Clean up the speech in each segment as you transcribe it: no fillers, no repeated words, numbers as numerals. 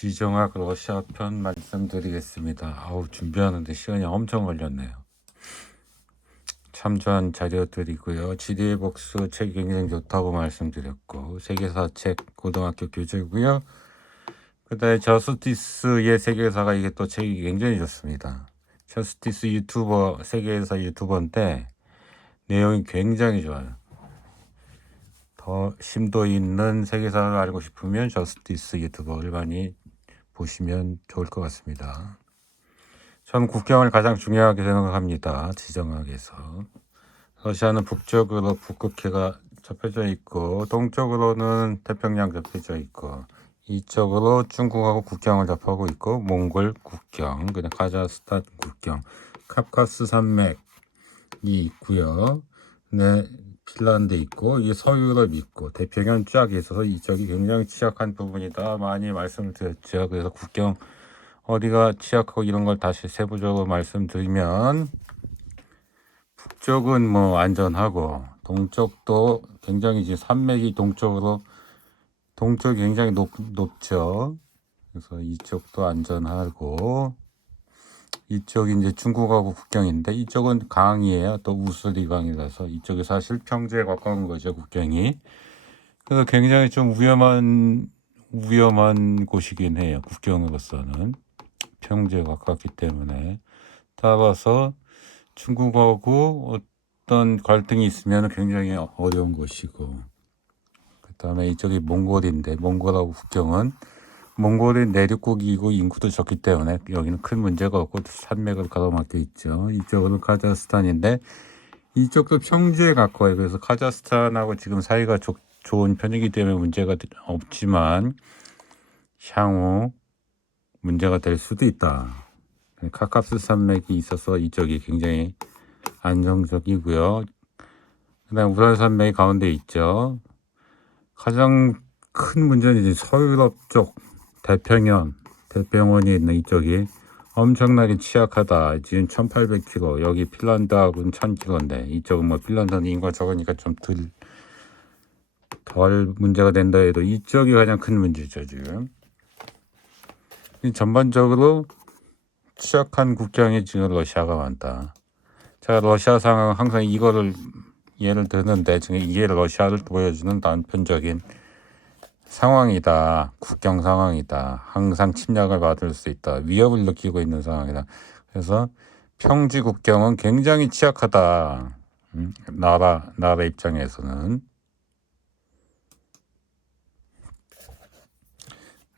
지정학 러시아 편 말씀드리겠습니다. 준비하는데 시간이 엄청 걸렸네요. 참조한 자료들이고요. 지리의 복수 책이 굉장히 좋다고 말씀드렸고, 세계사 책 고등학교 교재고요. 그다음에 저스티스의 세계사가 이게 또 책이 굉장히 좋습니다. 저스티스 유튜버, 세계사 유튜버인데 내용이 굉장히 좋아요. 더 심도 있는 세계사를 알고 싶으면 저스티스 유튜버를 많이 보시면 좋을 것 같습니다. 전 국경을 가장 중요하게 생각합니다. 지정학에서. 러시아는 북쪽으로 북극해가 접혀져 있고 동쪽으로는 태평양 접혀져 있고 이쪽으로 중국하고 국경을 접하고 있고 몽골 국경, 그다음 카자흐스탄 국경, 카프카스 산맥이 있고요. 네, 핀란드 있고 이 서유럽 있고 태평양 쫙 있어서 이쪽이 굉장히 취약한 부분이다 많이 말씀을 드렸죠. 그래서 국경 어디가 취약하고 이런 걸 다시 세부적으로 말씀드리면 북쪽은 뭐 안전하고 동쪽도 굉장히 지금 산맥이 동쪽이 굉장히 높죠. 그래서 이쪽도 안전하고 이쪽이 이제 중국하고 국경인데 이쪽은 강이에요. 또 우슬리 강이라서 이쪽이 사실 평지에 가까운 거죠, 국경이. 그래서 굉장히 좀 위험한 곳이긴 해요. 국경으로서는 평지에 가깝기 때문에. 따라서 중국하고 어떤 갈등이 있으면 굉장히 어려운 곳이고, 그 다음에 이쪽이 몽골인데 몽골하고 국경은 몽골이 내륙국이고 인구도 적기 때문에 여기는 큰 문제가 없고 산맥을 가로막혀 있죠. 이쪽은 카자흐스탄인데 이쪽도 평지에 가까워요. 그래서 카자흐스탄하고 지금 사이가 좋은 편이기 때문에 문제가 없지만 향후 문제가 될 수도 있다. 카카스 산맥이 있어서 이쪽이 굉장히 안정적이고요. 그다음 우랄 산맥이 가운데 있죠. 가장 큰 문제는 이제 서유럽 쪽 대평원이 있는 이쪽이 엄청나게 취약하다. 지금 1800km, 여기 핀란드하고는 1000km인데 이쪽은 뭐 핀란드는 인구가 적으니까 좀 덜 문제가 된다 해도 이쪽이 가장 큰 문제죠 지금. 전반적으로 취약한 국경이 지금 러시아가 많다. 제가 러시아 상황 항상 이거를 예를 드는데 지금 이게 러시아를 보여주는 단편적인 상황이다. 국경 상황이다. 항상 침략을 받을 수 있다. 위협을 느끼고 있는 상황이다. 그래서 평지 국경은 굉장히 취약하다. 나라 입장에서는.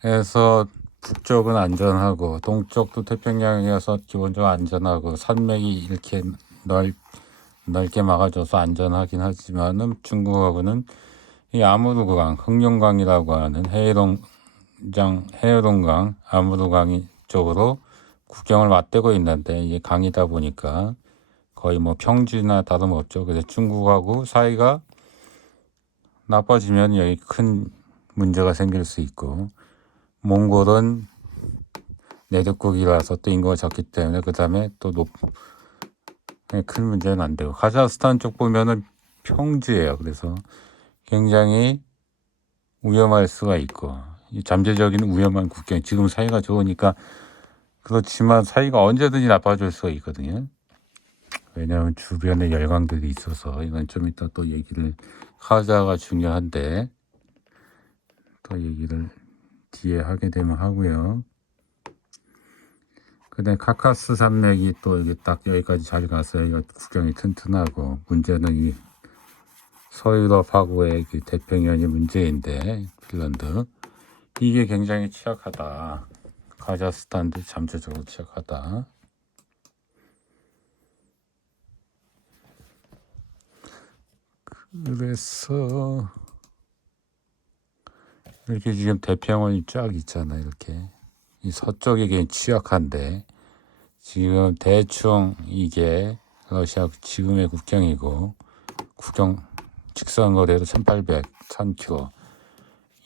그래서 북쪽은 안전하고 동쪽도 태평양이어서 기본적으로 안전하고 산맥이 이렇게 넓게 막아줘서 안전하긴 하지만은 중국하고는 이 아무르강, 흑룡강이라고 하는 해해롱강, 아무르강 쪽으로 국경을 맞대고 있는데 이게 강이다 보니까 거의 뭐 평지나 다름없죠. 그래서 중국하고 사이가 나빠지면 여기 큰 문제가 생길 수 있고 몽골은 내륙국이라서 또 인구가 적기 때문에 그 다음에 또 큰 문제는 안 되고 카자흐스탄 쪽 보면은 평지예요. 그래서 굉장히 위험할 수가 있고 이 잠재적인 위험한 국경 지금 사이가 좋으니까 그렇지만 사이가 언제든지 나빠질 수가 있거든요. 왜냐하면 주변에 열강들이 있어서 이건 좀 이따 또 얘기를 하자가 중요한데 또 얘기를 뒤에 하게 되면 하고요. 그다음에 카카스 산맥이 또 이게 딱 여기까지 잘 가서 국경이 튼튼하고 문제는 이 서유럽하고의 그 대평양이 문제인데 핀란드 이게 굉장히 취약하다. 카자흐스탄도 잠재적으로 취약하다. 그래서 이렇게 지금 대평원이 쫙 있잖아요. 이렇게 이 서쪽이 굉장히 취약한데 지금 대충 이게 러시아 지금의 국경이고 국경 직선 거리로 1800, 1000km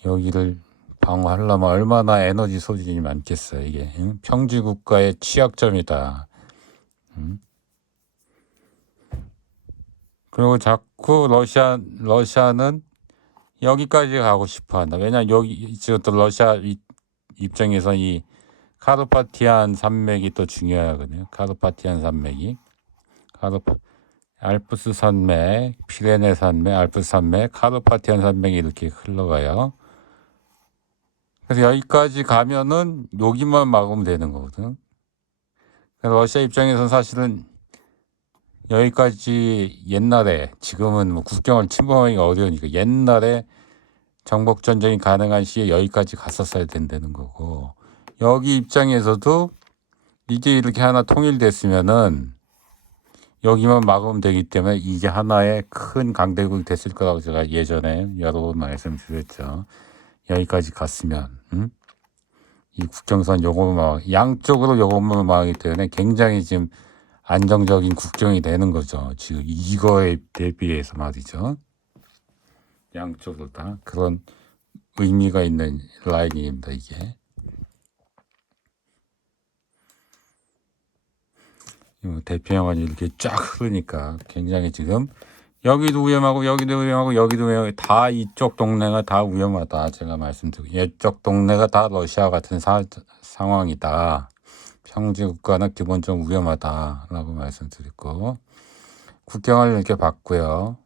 여기를 방어하려면 얼마나 에너지 소진이 많겠어요. 이게 평지 국가의 취약점이다. 그리고 자꾸 러시아는 여기까지 가고 싶어한다. 왜냐 여기 지금 또 러시아 입장에서 이 카르파티안 산맥이 또 중요하거든요. 카르파티안 산맥이 알프스 산맥, 피레네 산맥, 알프스 산맥, 카르파티안 산맥이 이렇게 흘러가요. 그래서 여기까지 가면은 여기만 막으면 되는 거거든. 그래서 러시아 입장에서는 사실은 여기까지 옛날에, 지금은 뭐 국경을 침범하기가 어려우니까 옛날에 정복 전쟁이 가능한 시에 여기까지 갔었어야 된다는 거고, 여기 입장에서도 이게 이렇게 하나 통일됐으면은 여기만 막으면 되기 때문에 이게 하나의 큰 강대국이 됐을 거라고 제가 예전에 여러 번 말씀드렸죠. 여기까지 갔으면 이 국경선 요것만 양쪽으로 요것만 막기 때문에 굉장히 지금 안정적인 국경이 되는 거죠. 지금 이거에 대비해서 말이죠. 양쪽으로 다 그런 의미가 있는 라인입니다. 이게 태평양이 이렇게 쫙 흐르니까 굉장히 지금 여기도 위험하고 여기도 위험하고 여기도 위험하고 다 이쪽 동네가 다 위험하다. 제가 말씀드리고 이쪽 동네가 다 러시아 같은 상황이다. 평지 국가는 기본적으로 위험하다라고 말씀드렸고, 국경을 이렇게 봤고요.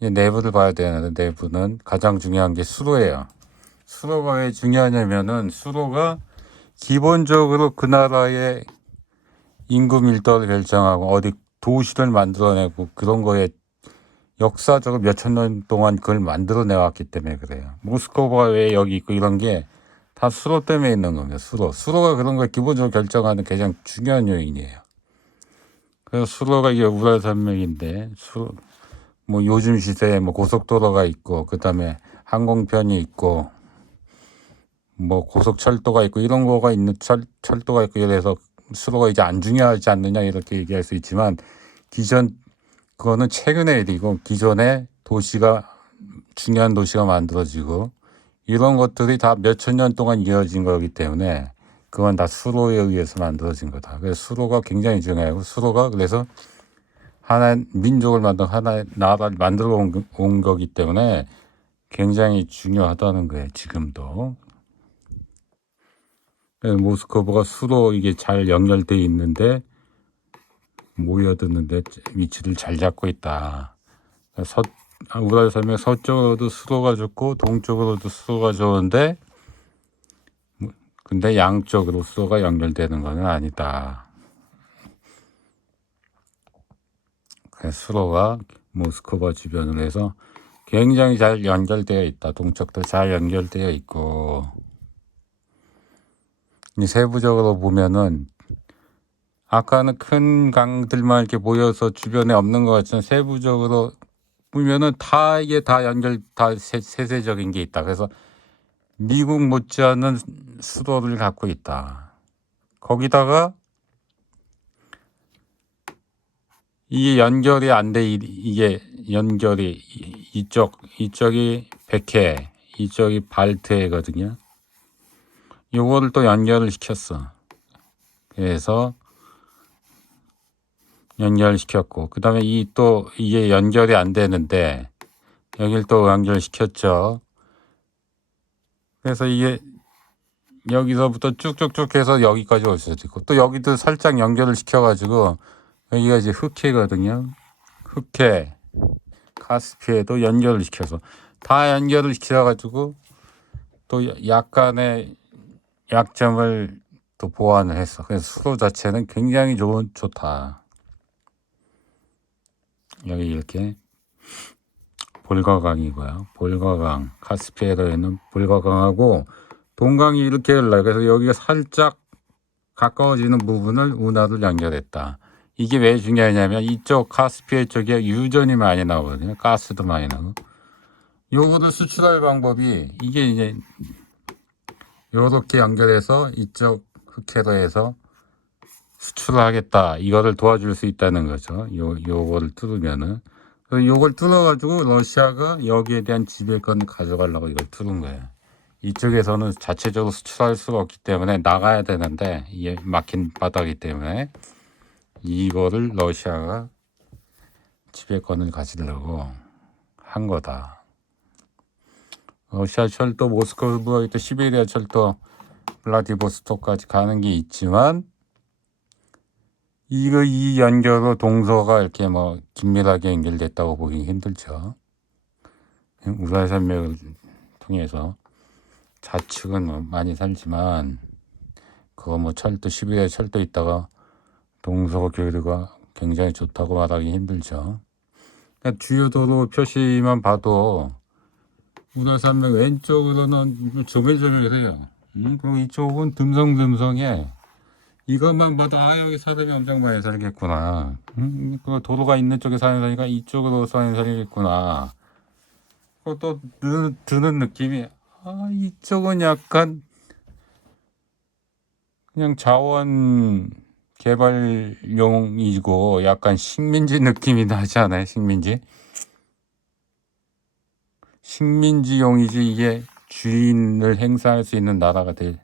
내부를 봐야 되는데 내부는 가장 중요한 게 수로예요. 수로가 왜 중요하냐면은 수로가 기본적으로 그 나라의 인구 밀도를 결정하고 어디 도시를 만들어내고 그런 거에 역사적으로 몇천 년 동안 그걸 만들어내왔기 때문에 그래요. 모스크바가 왜 여기 있고 이런 게 다 수로 때문에 있는 겁니다. 수로가 그런 걸 기본적으로 결정하는 가장 중요한 요인이에요. 그래서 수로가 이게 우랄 산맥인데 뭐 요즘 시대에 뭐 고속도로가 있고 그다음에 항공편이 있고 뭐 고속철도가 있고 이런 거가 있는 철도가 있고 이래서 수로가 이제 안 중요하지 않느냐 이렇게 얘기할 수 있지만 그거는 최근의 일이고 기존에 중요한 도시가 만들어지고 이런 것들이 다 몇천 년 동안 이어진 거기 때문에 그건 다 수로에 의해서 만들어진 거다. 그래서 수로가 굉장히 중요하고 수로가 그래서 하나의 민족을 하나의 나라를 만들어 온 거기 때문에 굉장히 중요하다는 거예요. 지금도. 모스크바가 수로 이게 잘 연결돼 있는데 모여드는데 위치를 잘 잡고 있다. 우랄 산맥 서쪽으로도 수로가 좋고 동쪽으로도 수로가 좋은데 근데 양쪽으로 수로가 연결되는 건 아니다. 그래서 수로가 모스크바 주변으로 해서 굉장히 잘 연결되어 있다. 동쪽도 잘 연결되어 있고 세부적으로 보면은 아까는 큰 강들만 이렇게 모여서 주변에 없는 것 같지만 세부적으로 보면은 이게 다 세세적인 게 있다. 그래서 미국 못지않은 수도를 갖고 있다. 거기다가 이게 연결이 안 돼. 이게 연결이 이쪽이 백해, 이쪽이 발트해거든요. 요거를 또 연결을 시켰어. 그래서 연결시켰고 그 다음에 이게 연결이 안 되는데 여길 또 연결시켰죠. 그래서 이게 여기서부터 쭉쭉쭉 해서 여기까지 올 수도 있고 또 여기도 살짝 연결을 시켜가지고 여기가 이제 흑해거든요. 흑해, 카스피해도 연결을 시켜서 다 연결을 시켜가지고 또 약간의 약점을 또 보완을 했어. 그래서 수로 자체는 굉장히 좋다. 여기 이렇게 볼가강이고요. 볼가강, 카스피해로 있는 볼가강하고 동강이 이렇게 흘러요. 그래서 여기가 살짝 가까워지는 부분을 운하로 연결했다. 이게 왜 중요하냐면 이쪽 카스피해 쪽에 유전이 많이 나오거든요. 가스도 많이 나오고. 요거를 수출할 방법이 이게 이제 요렇게 연결해서 이쪽 흑해로 해서 수출을 하겠다. 이거를 도와줄 수 있다는 거죠. 요거를 뚫으면은. 요걸 뚫어가지고 러시아가 여기에 대한 지배권을 가져가려고 이걸 뚫은 거예요. 이쪽에서는 자체적으로 수출할 수가 없기 때문에 나가야 되는데 이게 막힌 바다이기 때문에 이거를 러시아가 지배권을 가지려고 한 거다. 러시아 철도 모스크바 또 시베리아 철도 블라디보스토크까지 가는 게 있지만 이 연결로 동서가 이렇게 뭐 긴밀하게 연결됐다고 보기 힘들죠. 우랄산맥을 통해서 좌측은 뭐 많이 살지만 그거 뭐 철도 11회 철도 있다가 동서 교류가 굉장히 좋다고 말하기 힘들죠. 그러니까 주요 도로 표시만 봐도 우랄산맥 왼쪽으로는 조밀조밀해요. 그리고 이쪽은 듬성듬성해. 이것만 봐도 여기 사람이 엄청 많이 살겠구나. 그 도로가 있는 쪽에 사는 사니까 이쪽으로 사는 살겠구나. 또 드는 느낌이 이쪽은 약간 그냥 자원 개발용이고 약간 식민지 느낌이 나지 않아요? 식민지용이지 이게 주인을 행사할 수 있는 나라가 될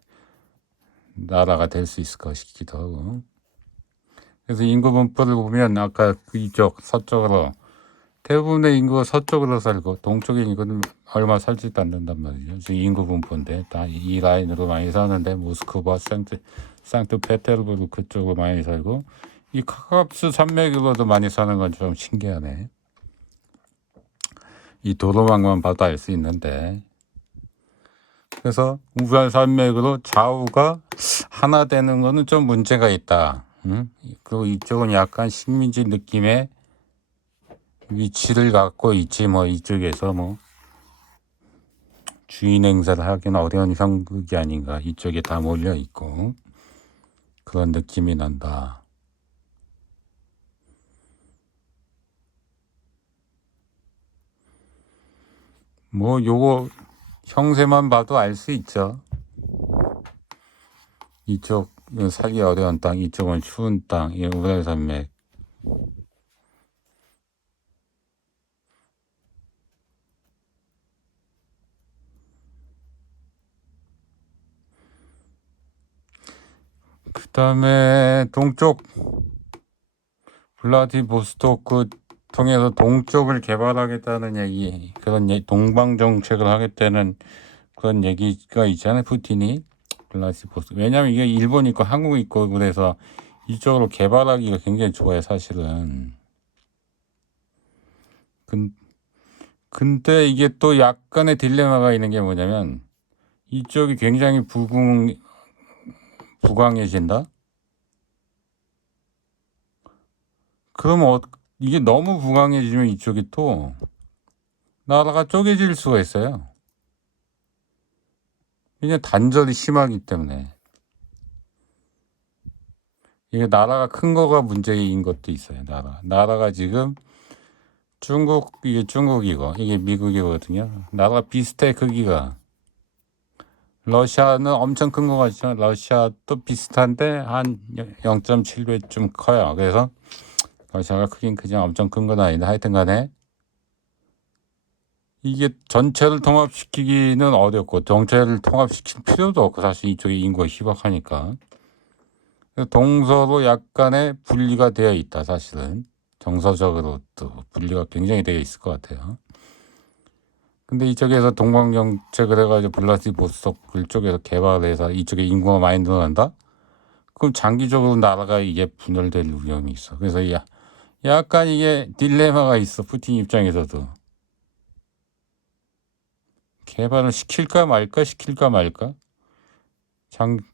수 있을 것이기도 하고. 그래서 인구 분포를 보면 아까 이쪽 서쪽으로 대부분의 인구가 서쪽으로 살고 동쪽의 인구는 얼마 살지도 않는단 말이죠. 지금 인구 분포인데 다 이 라인으로 많이 사는데 모스크바, 상트페테르부르크 그쪽으로 많이 살고 이 카카프스 산맥으로도 많이 사는 건 좀 신기하네. 이 도로망만 봐도 알 수 있는데 그래서 우랄 산맥으로 좌우가 하나 되는 거는 좀 문제가 있다. 그리고 이쪽은 약간 식민지 느낌의 위치를 갖고 있지 뭐 이쪽에서 뭐 주인 행사를 하기는 어려운 형국이 아닌가. 이쪽에 다 몰려 있고 그런 느낌이 난다. 뭐 요거 형세만 봐도 알 수 있죠. 이쪽 살기 어려운 땅, 이쪽은 추운 땅, 이 우랄 산맥. 그 다음에 동쪽 블라디보스토크 통해서 동쪽을 개발하겠다는 얘기, 그런 동방 정책을 하겠다는 그런 얘기가 있잖아요. 푸틴이 블라디보스토크. 왜냐하면 이게 일본 있고 한국 있고 그래서 이쪽으로 개발하기가 굉장히 좋아요, 사실은. 근데 이게 또 약간의 딜레마가 있는 게 뭐냐면 이쪽이 굉장히 부강해진다. 그러면 이게 너무 부강해지면 이쪽이 또 나라가 쪼개질 수가 있어요. 이게 단절이 심하기 때문에. 이게 나라가 큰 거가 문제인 것도 있어요. 나라가 지금 이게 중국이고 이게 미국이거든요. 나라가 비슷해 크기가. 러시아는 엄청 큰 거 같죠. 러시아도 비슷한데 한 0.7배쯤 커요. 그래서 러시아가 크긴 크지만 엄청 큰 건 아닌데 하여튼 간에 이게 전체를 통합시키기는 어렵고 전체를 통합시킬 필요도 없고 사실 이쪽에 인구가 희박하니까 동서로 약간의 분리가 되어 있다. 사실은 정서적으로도 분리가 굉장히 되어 있을 것 같아요. 근데 이쪽에서 동방정책을 해가지고 블라디보스토크 쪽에서 개발을 해서 이쪽에 인구가 많이 늘어난다? 그럼 장기적으로 나라가 이게 분열될 위험이 있어. 그래서 약간 이게 딜레마가 있어. 푸틴 입장에서도. 개발을 시킬까 말까.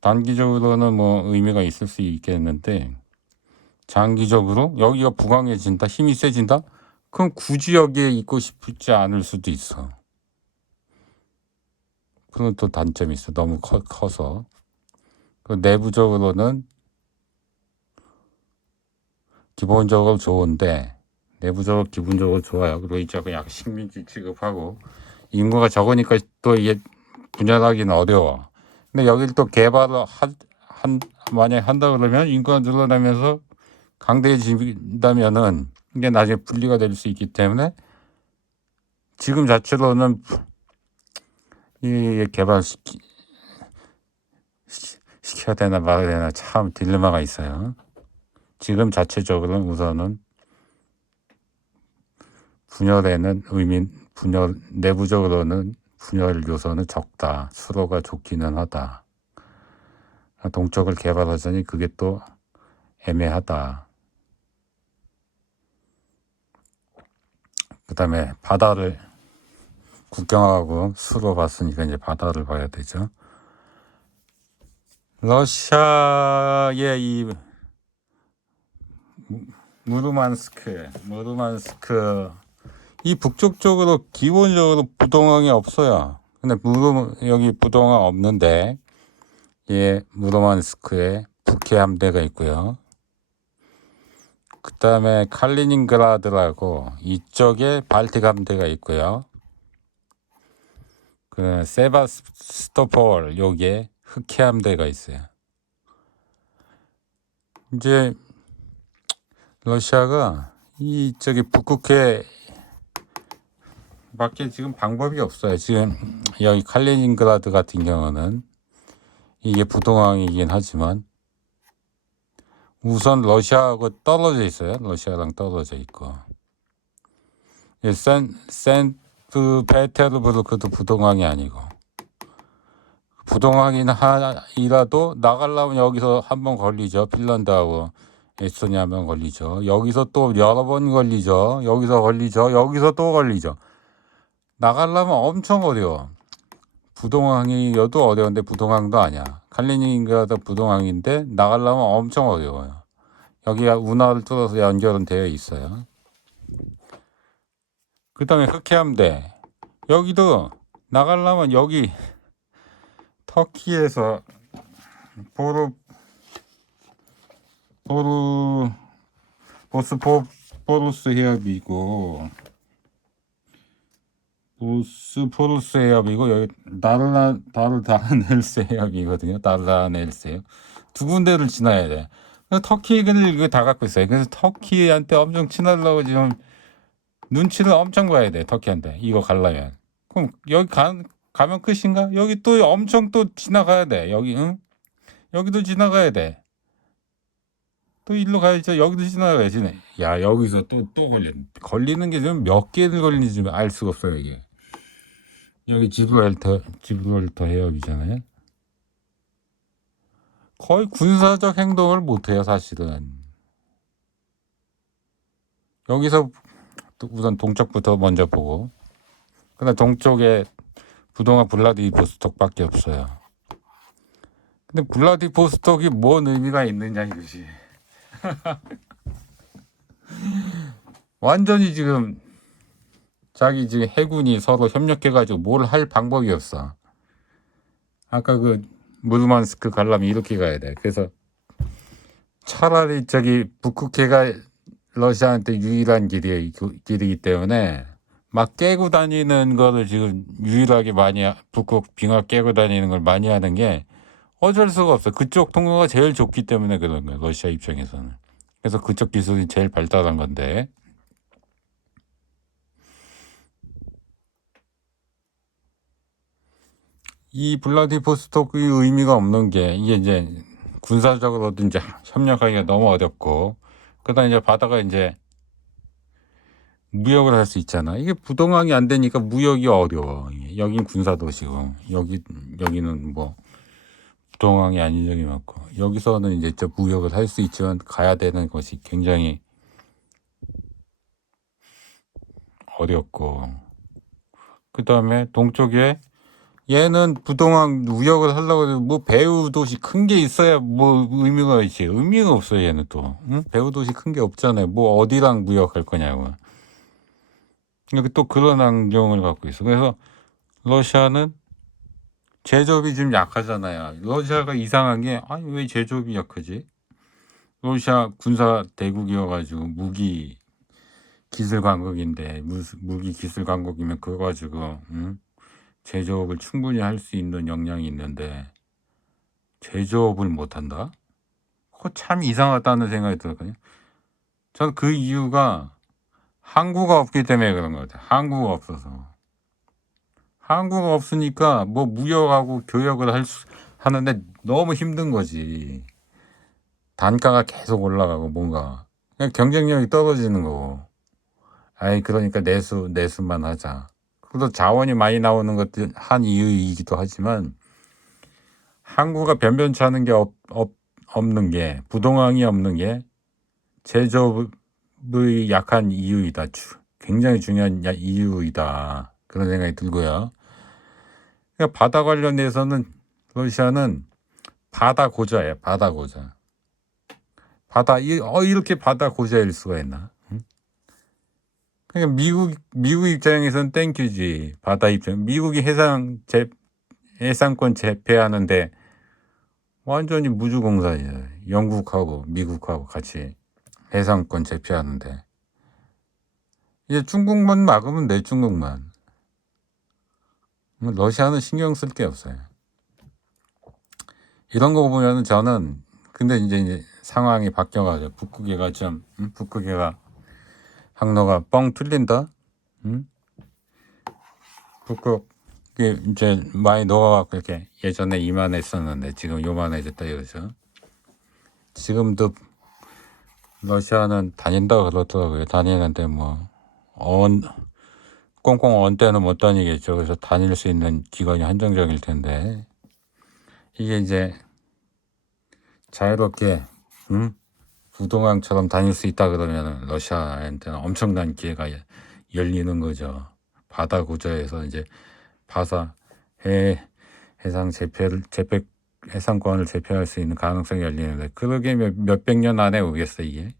단기적으로는 뭐 의미가 있을 수 있겠는데 장기적으로 여기가 부강해진다, 힘이 세진다? 그럼 굳이 여기에 있고 싶지 않을 수도 있어. 그런 또 단점이 있어. 너무 커서. 내부적으로는 기본적으로 좋은데 기본적으로 좋아요. 그리고 이쪽은 약 식민지 취급하고 인구가 적으니까 또 이게 분열하기는 어려워. 근데 여기를 또 개발을 만약에 한다 그러면 인구가 늘어나면서 강대해진다면은 이게 나중에 분리가 될 수 있기 때문에 지금 자체로는 이 시켜야 되나 말아야 되나 참 딜레마가 있어요. 지금 자체적으로는 우선은 내부적으로는 분열 요소는 적다. 수로가 좋기는 하다. 동쪽을 개발하자니 그게 또 애매하다. 그 다음에 바다를 국경하고 수로 봤으니까 이제 바다를 봐야 되죠. 러시아의 이 무르만스크 이 북쪽 쪽으로 기본적으로 부동항이 없어요. 근데 여기 부동항 없는데 무르만스크에 북해 함대가 있고요. 그 다음에 칼리닝그라드라고 이쪽에 발틱 함대가 있고요. 그 세바스토폴 여기에 흑해 함대가 있어요. 이제 러시아가 이쪽에 북극해 밖에 지금 방법이 없어요. 지금 여기 칼리닝그라드 같은 경우는 이게 부동항이긴 하지만 우선 러시아하고 떨어져 있어요. 러시아랑 떨어져 있고 센트페테르부르크도 부동항이 아니고 부동항이라도 나가려면 여기서 한번 걸리죠. 핀란드하고 에스토니아 한번 걸리죠. 여기서 또 여러 번 걸리죠. 여기서 걸리죠. 여기서 또 걸리죠. 나가려면 엄청 어려워. 부동항이어도 어려운데 부동항도 아니야. 칼리닝그라드 부동항인데 나가려면 엄청 어려워요. 여기가 운하를 뚫어서 연결은 되어 있어요. 그 다음에 흑해함대. 여기도 나가려면 여기 터키에서 보스포루스 해협이고 여기 다르다넬스 해협이거든요. 다르다넬스 해협. 두 군데를 지나야 돼. 터키를 이거 다 갖고 있어요. 그래서 터키한테 엄청 친하려고 지금 눈치를 엄청 봐야 돼. 터키한테 이거 가려면. 그럼 여기 가면 끝인가? 여기 또 엄청 또 지나가야 돼. 여기 여기도 지나가야 돼. 또 일로 가야죠. 여기도 지나가야지. 야 여기서 또 걸리는 게 좀 몇 개를 걸리는지 알 수가 없어요. 이게. 여기 지브랄터 해협이잖아요. 거의 군사적 행동을 못해요. 사실은. 여기서 우선 동쪽부터 먼저 보고 근데 동쪽에 부동항 블라디보스톡밖에 없어요. 근데 블라디보스톡이 뭔 의미가 있느냐 이것이. 완전히 지금 자기 지금 해군이 서로 협력해가지고 뭘 할 방법이 없어. 아까 그 무르만스크 가려면 이렇게 가야 돼. 그래서 차라리 저기 북극해가 러시아한테 유일한 길이기 때문에 막 깨고 다니는 거를 지금 유일하게 북극 빙하 깨고 다니는 걸 많이 하는 게 어쩔 수가 없어. 그쪽 통로가 제일 좁기 때문에 그런 거야. 러시아 입장에서는. 그래서 그쪽 기술이 제일 발달한 건데. 이 블라디보스토크의 의미가 없는 게 이게 이제 군사적으로도 이제 협력하기가 너무 어렵고 그다음에 이제 바다가 이제 무역을 할 수 있잖아. 이게 부동항이 안 되니까 무역이 어려워. 여긴 군사도시고 여기는 뭐 부동항이 아닌 적이 많고 여기서는 이제 저 무역을 할 수 있지만 가야 되는 것이 굉장히 어렵고 그 다음에 동쪽에 얘는 부동항 무역을 하려고 해도 뭐 배후 도시 큰 게 있어야 뭐 의미가 있지. 의미가 없어 얘는 또. 응? 배후 도시 큰 게 없잖아요. 뭐 어디랑 무역할 거냐고. 여기 또 그런 안경을 갖고 있어. 그래서 러시아는 제조업이 좀 약하잖아요. 러시아가 이상한 게 아니 왜 제조업이 약하지? 러시아 군사 대국이어가지고 무기 기술 강국인데 무기 기술 강국이면 그거 가지고 제조업을 충분히 할 수 있는 역량이 있는데 제조업을 못한다? 그거 참 이상하다는 생각이 들었거든요. 저는 그 이유가 항구가 없기 때문에 그런 것 같아요. 항구가 없어서. 항구가 없으니까 뭐 무역하고 교역을 하는데 너무 힘든 거지. 단가가 계속 올라가고 뭔가 그냥 경쟁력이 떨어지는 거고. 아이 그러니까 내수만 하자. 그래도 자원이 많이 나오는 것도 한 이유이기도 하지만 항구가 변변치 않은 게 없는 게, 부동항이 없는 게 제조업의 약한 이유이다. 굉장히 중요한 이유이다. 그런 생각이 들고요. 그러니까 바다 관련해서는 러시아는 바다 고자예요. 바다 고자. 이렇게 바다 고자일 수가 있나? 그러니까 미국 입장에서는 땡큐지. 바다 입장. 미국이 해상권 제패하는데 완전히 무주공산이잖아요. 영국하고 미국하고 같이 해상권 제패하는데. 이제 중국만 막으면 돼, 중국만. 러시아는 신경 쓸 게 없어요. 이런 거 보면은 저는, 근데 이제 상황이 바뀌어가지고, 북극해가 항로가 뻥 뚫린다? 북극이 이제 많이 녹아갖고 이렇게 예전에 이만했었는데, 지금 요만해졌다 이거죠. 지금도 러시아는 다닌다 그러더라고요. 다니는데 꽁꽁 언 때는 못 다니겠죠. 그래서 다닐 수 있는 기간이 한정적일 텐데, 이게 이제 자유롭게 부동항처럼 다닐 수 있다 그러면 러시아한테는 엄청난 기회가 열리는 거죠. 바다 구조에서 이제 해상권을 제패할 수 있는 가능성이 열리는데, 그러게 몇백 년 안에 오겠어 이게.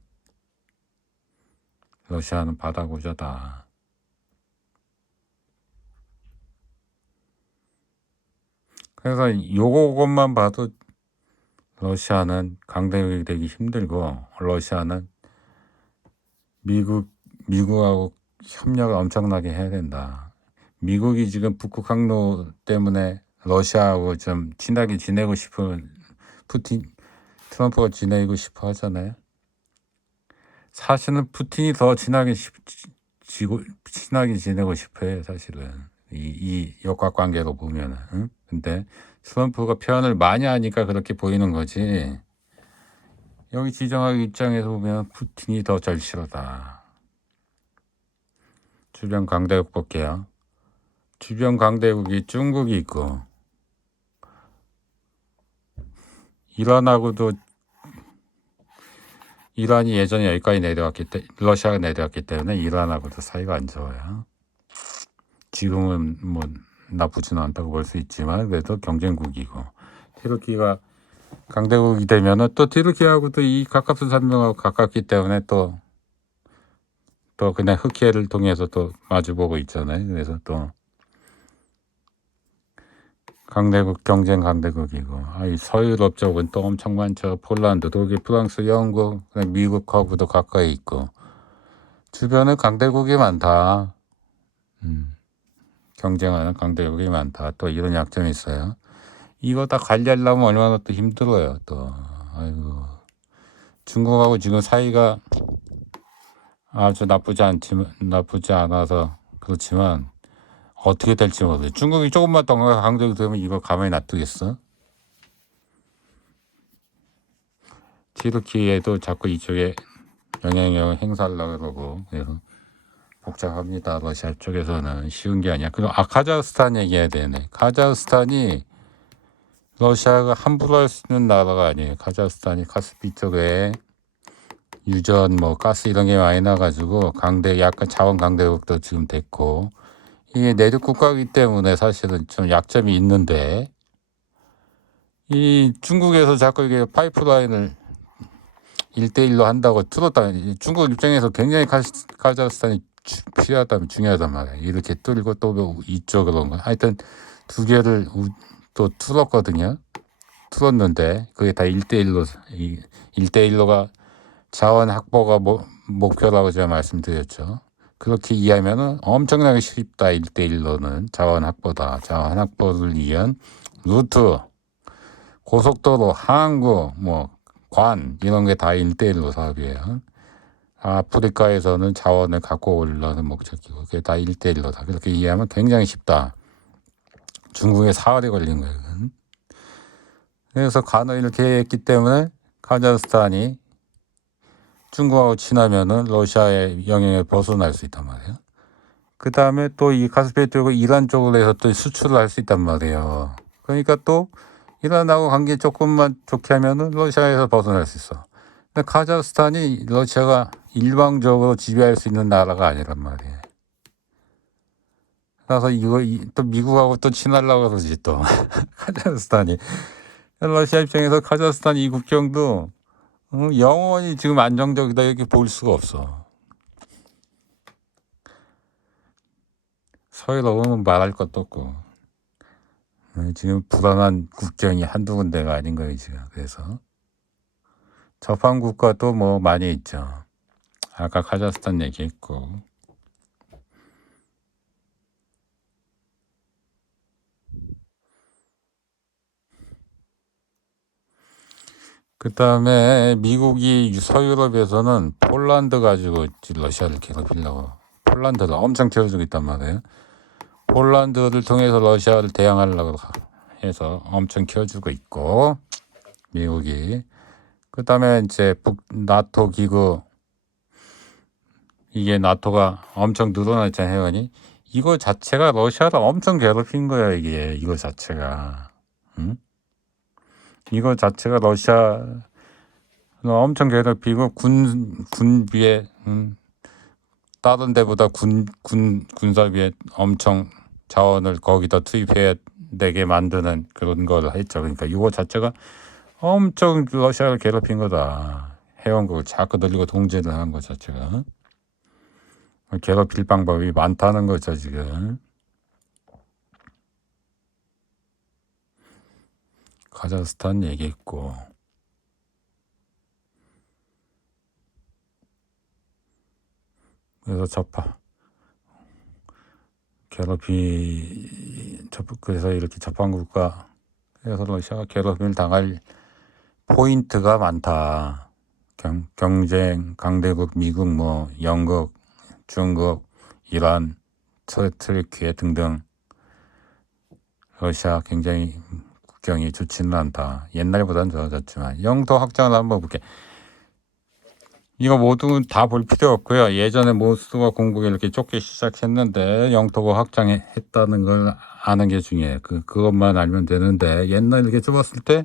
러시아는 바다 구조다. 그래서 요것만 봐도 러시아는 강대국이 되기 힘들고, 러시아는 미국하고 협력을 엄청나게 해야 된다. 미국이 지금 북극 항로 때문에 러시아하고 좀 친하게 지내고 싶은, 트럼프가 지내고 싶어 하잖아요. 사실은 푸틴이 더 친하게 지내고 싶어요, 사실은. 이 역학관계로 보면은. 근데 트럼프가 표현을 많이 하니까 그렇게 보이는 거지. 여기 지정학 입장에서 보면 푸틴이 더 절실하다. 주변 강대국 볼게요. 주변 강대국이 중국이 있고, 이란이 예전에 여기까지 러시아가 내려왔기 때문에 이란하고도 사이가 안 좋아요. 지금은 나쁘지는 않다고 볼 수 있지만 그래도 경쟁국이고, 티르키가 강대국이 되면은 또 티르키하고도 이 가깝은 산맥하고 가깝기 때문에 또 그냥 흑해를 통해서 또 마주보고 있잖아요. 그래서 또 경쟁 강대국이고, 이 서유럽 쪽은 또 엄청 많죠. 폴란드, 독일, 프랑스, 영국, 미국하고도 가까이 있고, 주변에 강대국이 많다. 경쟁하는 강대국이 많다. 또 이런 약점이 있어요. 이거 다 관리하려면 얼마나 또 힘들어요. 또 아이고, 중국하고 지금 사이가 아주 나쁘지 않아서 그렇지만 어떻게 될지 모르겠어요. 중국이 조금만 더 강대국 되면 이거 가만히 놔두겠어? 티르키에도 자꾸 이쪽에 영향력을 행사하려고 그러고, 그래서 복잡합니다. 러시아 쪽에서는 쉬운 게 아니야. 그리고 카자흐스탄 얘기해야 되네. 카자흐스탄이 러시아가 함부로 할 수 있는 나라가 아니에요. 카자흐스탄이 카스피 쪽에 유전 가스 이런 게 많이 나가지고 약간 자원 강대국도 지금 됐고, 이게 내륙 국가이기 때문에 사실은 좀 약점이 있는데, 이 중국에서 자꾸 이게 파이프라인을 1대1로 한다고 틀었다. 중국 입장에서 굉장히 카자흐스탄이 중요하단 말이에요. 이렇게 뚫고 또 이쪽으로 하여튼 두 개를 또 틀었는데 그게 다 1대1로가 자원 확보가 목표라고 제가 말씀드렸죠. 그렇게 이해하면 엄청나게 쉽다. 1대1로는 자원 확보다. 자원 확보를 위한 루트, 고속도로, 항구, 관 이런 게 다 1대1로 사업이에요. 아프리카에서는 자원을 갖고 오려는 목적이고, 그게 다 1대1로다. 그렇게 이해하면 굉장히 쉽다. 중국에 사활이 걸린 거예요. 그래서 이렇게 했기 때문에 카자흐스탄이 중국하고 친하면은 러시아의 영향을 벗어날 수 있단 말이에요. 그 다음에 또 이 카스피해 쪽을 이란 쪽으로 해서 또 수출을 할 수 있단 말이에요. 그러니까 또 이란하고 관계 조금만 좋게 하면은 러시아에서 벗어날 수 있어. 근데 카자흐스탄이 러시아가 일방적으로 지배할 수 있는 나라가 아니란 말이에요. 그래서 또 미국하고 또 친하려고 그러지 또 카자흐스탄이. 러시아 입장에서 카자흐스탄 이 국경도 영원히 지금 안정적이다 이렇게 볼 수가 없어. 서유럽은 말할 것도 없고 지금 불안한 국경이 한두 군데가 아닌 거예요 지금. 그래서 접한 국가도 뭐 많이 있죠. 아까 카자흐스탄 얘기했고, 그 다음에 미국이 서유럽에서는 폴란드 가지고 러시아를 괴롭히려고 폴란드를 엄청 키워주고 있단 말이에요. 폴란드를 통해서 러시아를 대항하려고 해서 엄청 키워주고 있고, 미국이. 그 다음에 이제 나토 기구, 이게 나토가 엄청 늘어났잖아요, 회원이. 이거 자체가 러시아를 엄청 괴롭힌 거야, 이거 자체가. 응? 이거 자체가 러시아를 엄청 괴롭히고, 군비에, 다른 데보다 군사비에 엄청 자원을 거기다 투입해야 되게 만드는 그런 걸 했죠. 그러니까 이거 자체가 엄청 러시아를 괴롭힌 거다. 회원국을 자꾸 늘리고 통제를 한 것 자체가. 괴롭힐 방법이 많다는 거죠, 지금. 카자흐스탄 얘기했고. 그래서 그래서 이렇게 접한국가, 그래서 러시아가 괴롭힘을 당할 포인트가 많다. 경쟁, 강대국, 미국, 뭐, 영국, 중국, 이란, 터키에 등등 러시아 굉장히 국경이 좋지는 않다. 옛날보다는 좋아졌지만 영토 확장을 한번 볼게. 이거 모두 다 볼 필요 없고요. 예전에 모스크바 공국이 이렇게 좁게 시작했는데 영토가 확장했다는 걸 아는 게 중요해요. 그것만 알면 되는데 옛날 이렇게 좁았을 때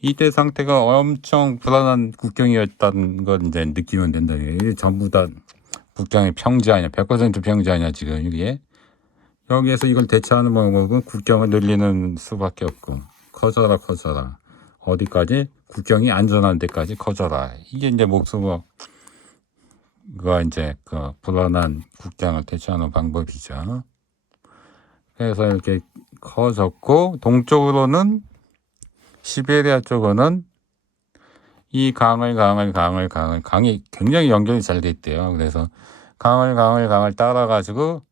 이때 상태가 엄청 불안한 국경이었다는 걸 이제 느끼면 된다. 이게 전부 다 국경이 평지 아니야. 100% 평지 아니야 지금 이게. 여기에서 이걸 대처하는 방법은 국경을 늘리는 수밖에 없고 커져라. 어디까지? 국경이 안전한 데까지 커져라. 이게 이제 모스크바가 이제 그 불안한 국경을 대처하는 방법이죠. 그래서 이렇게 커졌고 동쪽으로는 시베리아 쪽으로는 이 강이 굉장히 연결이 잘 돼 있대요. 그래서 강을 따라가지고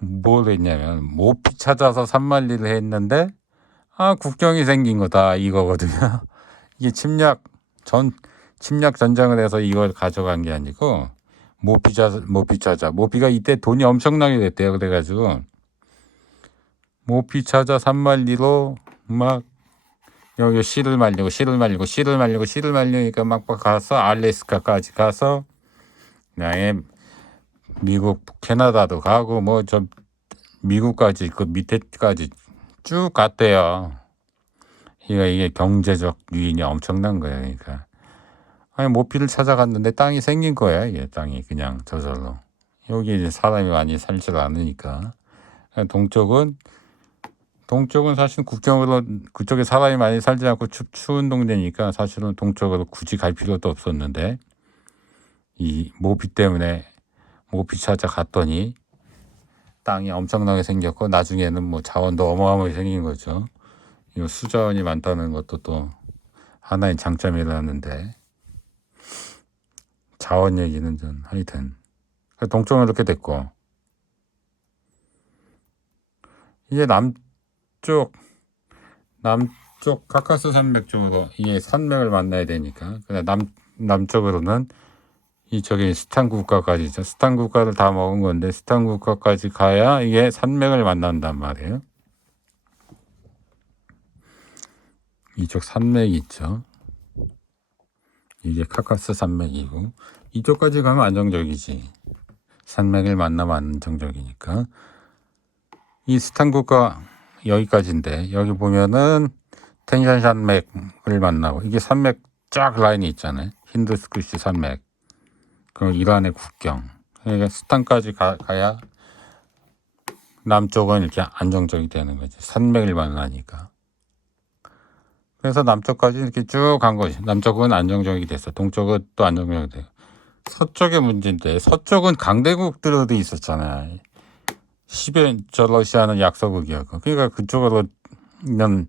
뭘 했냐면 모피 찾아서 산만리를 했는데 국경이 생긴 거다 이거거든요. 이게 침략 전쟁을 해서 이걸 가져간 게 아니고 모피 찾아. 모피가 이때 돈이 엄청나게 됐대요. 그래가지고 모피 찾아 산만리로 막 여기 씨를 말리니까 막 가서 알래스카까지 가서 그다음에 미국, 캐나다도 가고 뭐 저 미국까지 그 밑에까지 쭉 갔대요. 이게 경제적 유인이 엄청난 거예요. 그러니까 모피를 찾아갔는데 땅이 생긴 거야. 이게 땅이 그냥 저절로. 여기 이제 사람이 많이 살지 않으니까. 동쪽은 사실 국경으로 그쪽에 사람이 많이 살지 않고 추운 동네니까 사실은 동쪽으로 굳이 갈 필요도 없었는데 이 모피 때문에 모피 찾아갔더니 땅이 엄청나게 생겼고 나중에는 뭐 자원도 어마어마하게 생긴 거죠. 이 수자원이 많다는 것도 또 하나의 장점이라는데 자원 얘기는 좀 하여튼 동쪽은 이렇게 됐고 이제 남쪽 카카스 산맥 쪽으로 이게 산맥을 만나야 되니까 남쪽으로는 이쪽에 스탄 국가까지죠. 스탄 국가를 다 먹은 건데 스탄 국가까지 가야 이게 산맥을 만난단 말이에요. 이쪽 산맥이 있죠. 이게 카카스 산맥이고 이쪽까지 가면 안정적이지. 산맥을 만나면 안정적이니까 이 스탄 국가 여기까지인데 여기 보면은 텐산 산맥을 만나고 이게 산맥 쫙 라인이 있잖아요. 힌두스쿠시 산맥. 그럼 이란의 국경. 그러니까 스탄까지 가야 남쪽은 이렇게 안정적이 되는 거지. 산맥을 만나니까. 그래서 남쪽까지 이렇게 쭉 간 거지. 남쪽은 안정적이 됐어. 동쪽은 또 안정적이 돼요. 서쪽의 문제인데 서쪽은 강대국들이 있었잖아요. 저 러시아는 약소국이었고. 그러니까 그쪽으로 있는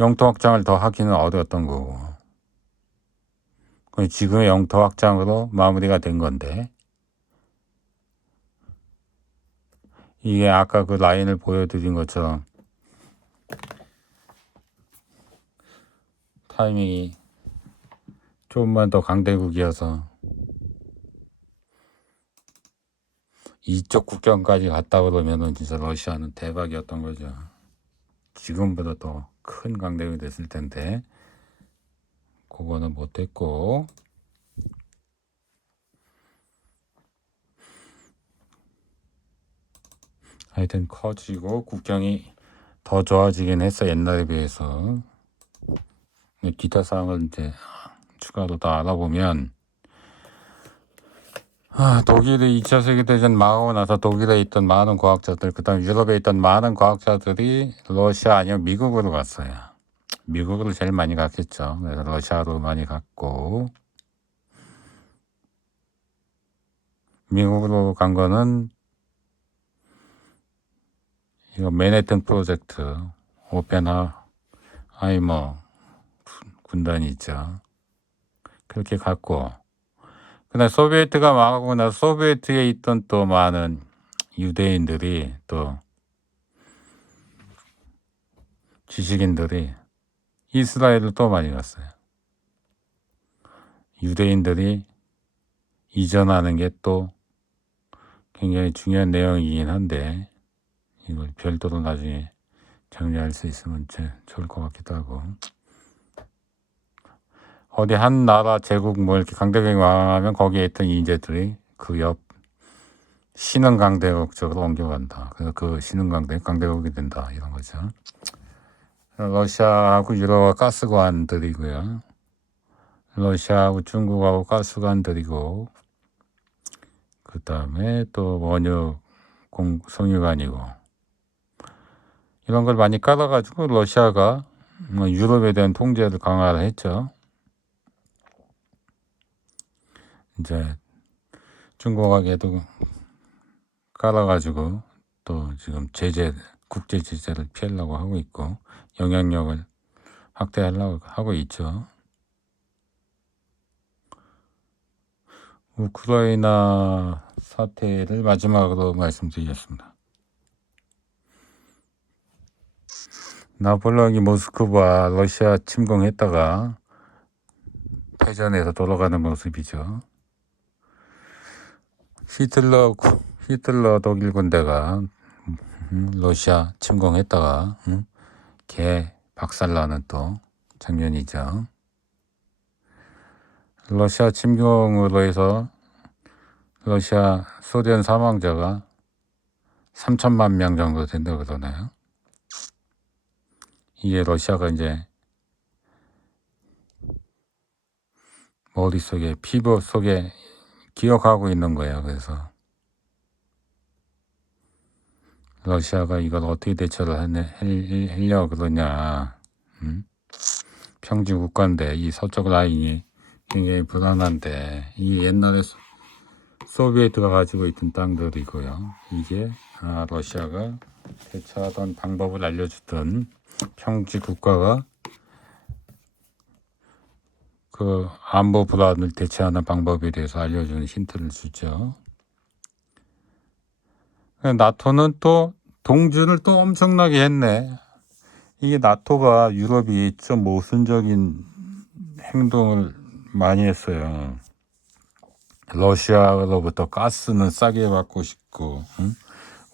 영토 확장을 더 하기는 어려웠던 거고. 지금의 영토 확장으로 마무리가 된 건데 이게 아까 그 라인을 보여드린 것처럼 타이밍이 조금만 더 강대국이어서 이쪽 국경까지 갔다 그러면은 진짜 러시아는 대박이었던 거죠. 지금보다 더 큰 강대국이 됐을 텐데 그거는 못했고 하여튼 커지고 국경이 더 좋아지긴 했어. 옛날에 비해서. 기타 사항을 이제 추가로 다 알아보면 독일이 2차 세계대전 망하고 나서 독일에 있던 많은 과학자들, 그 다음 유럽에 있던 많은 과학자들이 러시아 아니면 미국으로 갔어요. 미국으로 제일 많이 갔겠죠. 그래서 러시아로 많이 갔고, 미국으로 간 거는 이거 맨해튼 프로젝트, 오펜하이머 군단이 있죠. 그렇게 갔고, 그다음 소비에트가 망하고 나서 소비에트에 있던 또 많은 유대인들이 또 지식인들이 이스라엘을 또 많이 갔어요. 유대인들이 이전하는 게 또 굉장히 중요한 내용이긴 한데 이걸 별도로 나중에 정리할 수 있으면 좋을 것 같기도 하고 어디 한 나라 제국 뭐 이렇게 강대국이 망하면 거기에 있던 인재들이 그 옆 신흥강대국 쪽으로 옮겨간다. 그래서 그 강대국이 된다 이런 거죠. 러시아하고 유럽과 가스관들이고요. 러시아하고 중국하고 가스관들이고 그 다음에 또 원유 송유관이고 이런 걸 많이 깔아가지고 러시아가 유럽에 대한 통제를 강화를 했죠. 이제 중국에도 깔아가지고 또 지금 국제 제재를 피하려고 하고 있고 영향력을 확대하려고 하고 있죠. 우크라이나 사태를 마지막으로 말씀드리겠습니다. 나폴레옹이 모스크바 러시아 침공했다가 패전해서 돌아가는 모습이죠. 히틀러 독일 군대가 러시아 침공했다가 개 박살나는 또 장면이죠. 러시아 침공으로 해서 소련 사망자가 3천만 명 정도 된다고 그러나요? 이게 러시아가 이제 머릿속에 피부 속에 기억하고 있는 거예요. 그래서 러시아가 이걸 어떻게 대처를 하려고 그러냐. 평지 국가인데 이 서쪽 라인이 굉장히 불안한데 이 옛날에 소비에트가 가지고 있던 땅들이고요. 이게 러시아가 대처하던 방법을 알려주던 평지 국가가 그 안보 불안을 대처하는 방법에 대해서 알려주는 힌트를 주죠. 나토는 또 동준을 또 엄청나게 했네. 이게 나토가 유럽이 좀 모순적인 행동을 많이 했어요. 러시아로부터 가스는 싸게 받고 싶고,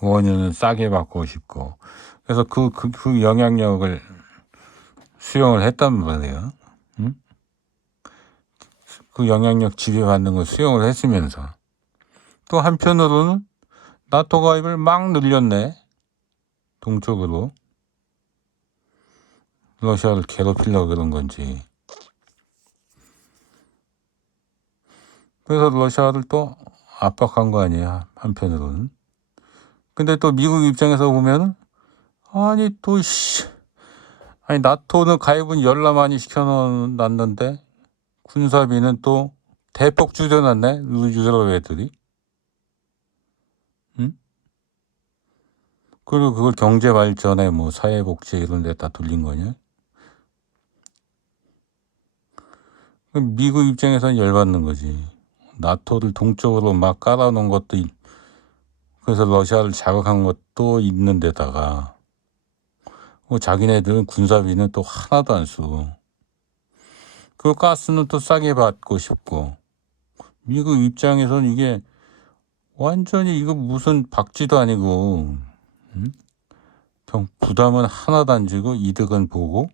원유는 싸게 받고 싶고, 그래서 그 영향력을 수용을 했단 말이에요. 그 영향력 지배받는 걸 수용을 했으면서 또 한편으로는 나토 가입을 막 늘렸네. 동쪽으로. 러시아를 괴롭히려고 그런 건지. 그래서 러시아를 또 압박한 거 아니야, 한편으로는. 근데 또 미국 입장에서 보면은, 아니, 또, 아니, 나토는 가입은 열나 많이 시켜놨는데, 군사비는 또 대폭 줄여놨네, 유럽 애들이. 응? 그리고 그걸 경제 발전에 뭐 사회복지 이런 데 다 돌린 거냐? 미국 입장에서는 열받는 거지. 나토를 동쪽으로 막 깔아놓은 것도 그래서 러시아를 자극한 것도 있는 데다가 뭐 자기네들은 군사비는 또 하나도 안 쓰고 그 가스는 또 싸게 받고 싶고 미국 입장에서는 이게 완전히 이거 무슨 박쥐도 아니고 응? 부담은 하나도 안 지고 이득은 보고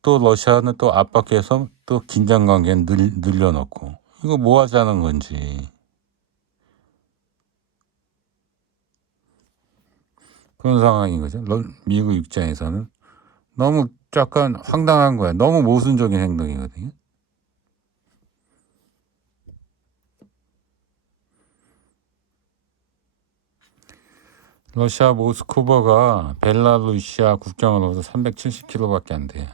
또 러시아는 또 압박해서 또 긴장관계 늘려놓고 이거 뭐 하자는 건지 그런 상황인 거죠. 미국 입장에서는 너무 약간 황당한 거야. 너무 모순적인 행동이거든요. 러시아 모스크바가 벨라루시아 국경으로부터 370km밖에 안 돼요.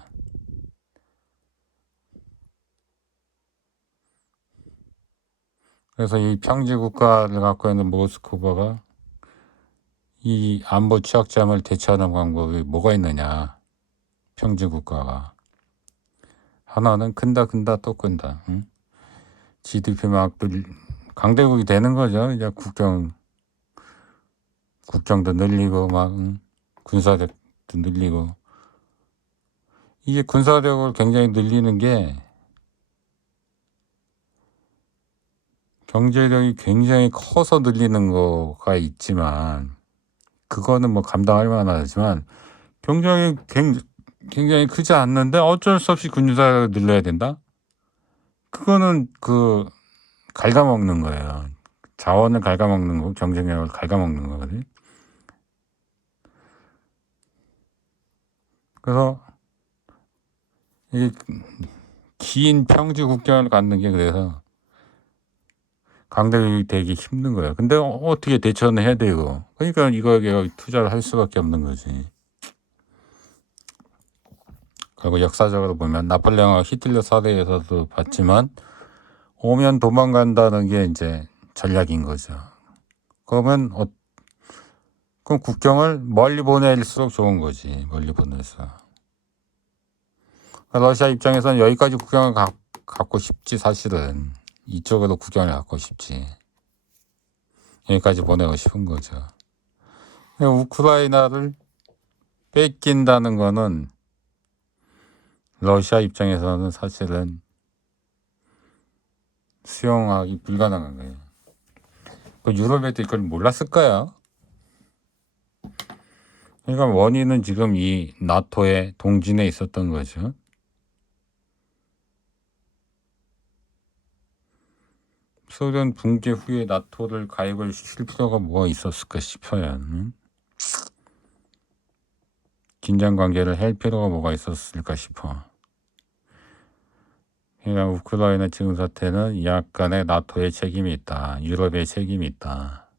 그래서 이 평지 국가를 갖고 있는 모스크바가 이 안보 취약점을 대처하는 방법이 뭐가 있느냐. 평지 국가가. 하나는 큰다 또 큰다. 응? GDP 막 강대국이 되는 거죠. 이제 국경도 늘리고 막 군사력도 늘리고 이게 군사력을 굉장히 늘리는 게 경제력이 굉장히 커서 늘리는 거가 있지만 그거는 뭐 감당할 만하지만 경쟁이 굉장히 크지 않는데 어쩔 수 없이 군사력을 늘려야 된다? 그거는 갉아먹는 거예요. 자원을 갉아먹는 거고 경쟁력을 갉아먹는 거거든요. 그래서 이 긴 평지 국경을 갖는 게 그래서 강대국이 되기 힘든 거예요. 근데 어떻게 대처는 해야 되고 그러니까 이거에 투자를 할 수밖에 없는 거지. 그리고 역사적으로 보면 나폴레옹과 히틀러 사례에서도 봤지만 오면 도망간다는 게 이제 전략인 거죠. 그러면 그럼 국경을 멀리 보낼수록 좋은 거지. 멀리 보내서. 러시아 입장에서는 여기까지 국경을 갖고 싶지 사실은. 이쪽으로 국경을 갖고 싶지. 여기까지 보내고 싶은 거죠. 우크라이나를 뺏긴다는 거는 러시아 입장에서는 사실은 수용하기 불가능한 거예요. 유럽 애들 이걸 몰랐을 거야. 그러니까 원인은 지금 이 나토의 동진에 있었던 거죠. 소련 붕괴 후에 나토를 가입을 시킬 필요가 뭐가 있었을까 싶어요. 긴장 관계를 할 필요가 뭐가 있었을까 싶어. 그러니까 우크라이나 지금 사태는 약간의 나토의 책임이 있다. 유럽의 책임이 있다.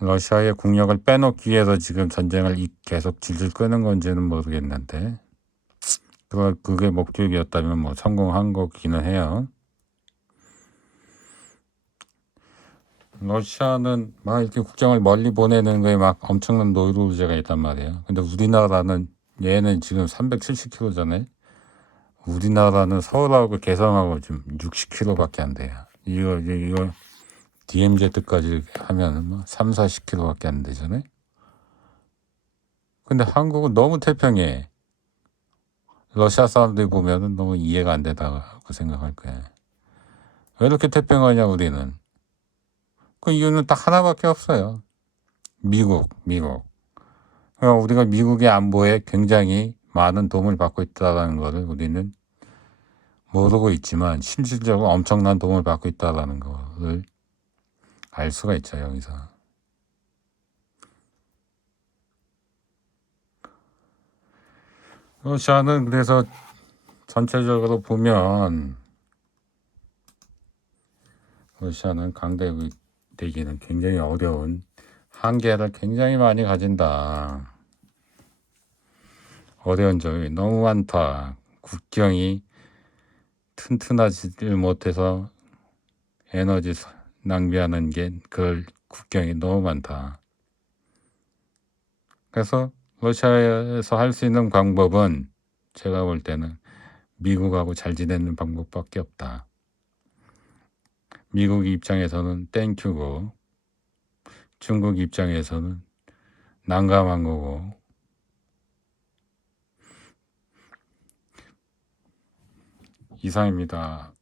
러시아의 국력을 빼놓기 위해서 지금 전쟁을 계속 질질 끄는 건지는 모르겠는데 그게 목적이었다면 뭐 성공한 거기는 해요. 러시아는 막 이렇게 국경을 멀리 보내는 거에 막 엄청난 노이로제가 있단 말이에요. 근데 우리나라는 얘는 지금 370km잖아요. 우리나라는 서울하고 개성하고 지금 60km밖에 안 돼요. 이거 DMZ까지 하면 뭐 3, 40km밖에 안 되잖아요. 근데 한국은 너무 태평해. 러시아 사람들이 보면은 너무 이해가 안 되다고 생각할 거예요. 왜 이렇게 태평하냐 우리는. 그 이유는 딱 하나밖에 없어요. 미국. 그러니까 우리가 미국의 안보에 굉장히 많은 도움을 받고 있다는 것을 우리는 모르고 있지만 실질적으로 엄청난 도움을 받고 있다는 것을 알 수가 있죠. 여기서. 러시아는 그래서 전체적으로 보면 러시아는 강대국이 되기는 굉장히 어려운 한계를 굉장히 많이 가진다. 어려운 점이 너무 많다. 국경이 튼튼하지를 못해서 에너지 낭비하는 게 그럴 국경이 너무 많다. 그래서 러시아에서 할 수 있는 방법은 제가 볼 때는 미국하고 잘 지내는 방법밖에 없다. 미국 입장에서는 땡큐고 중국 입장에서는 난감한 거고 이상입니다.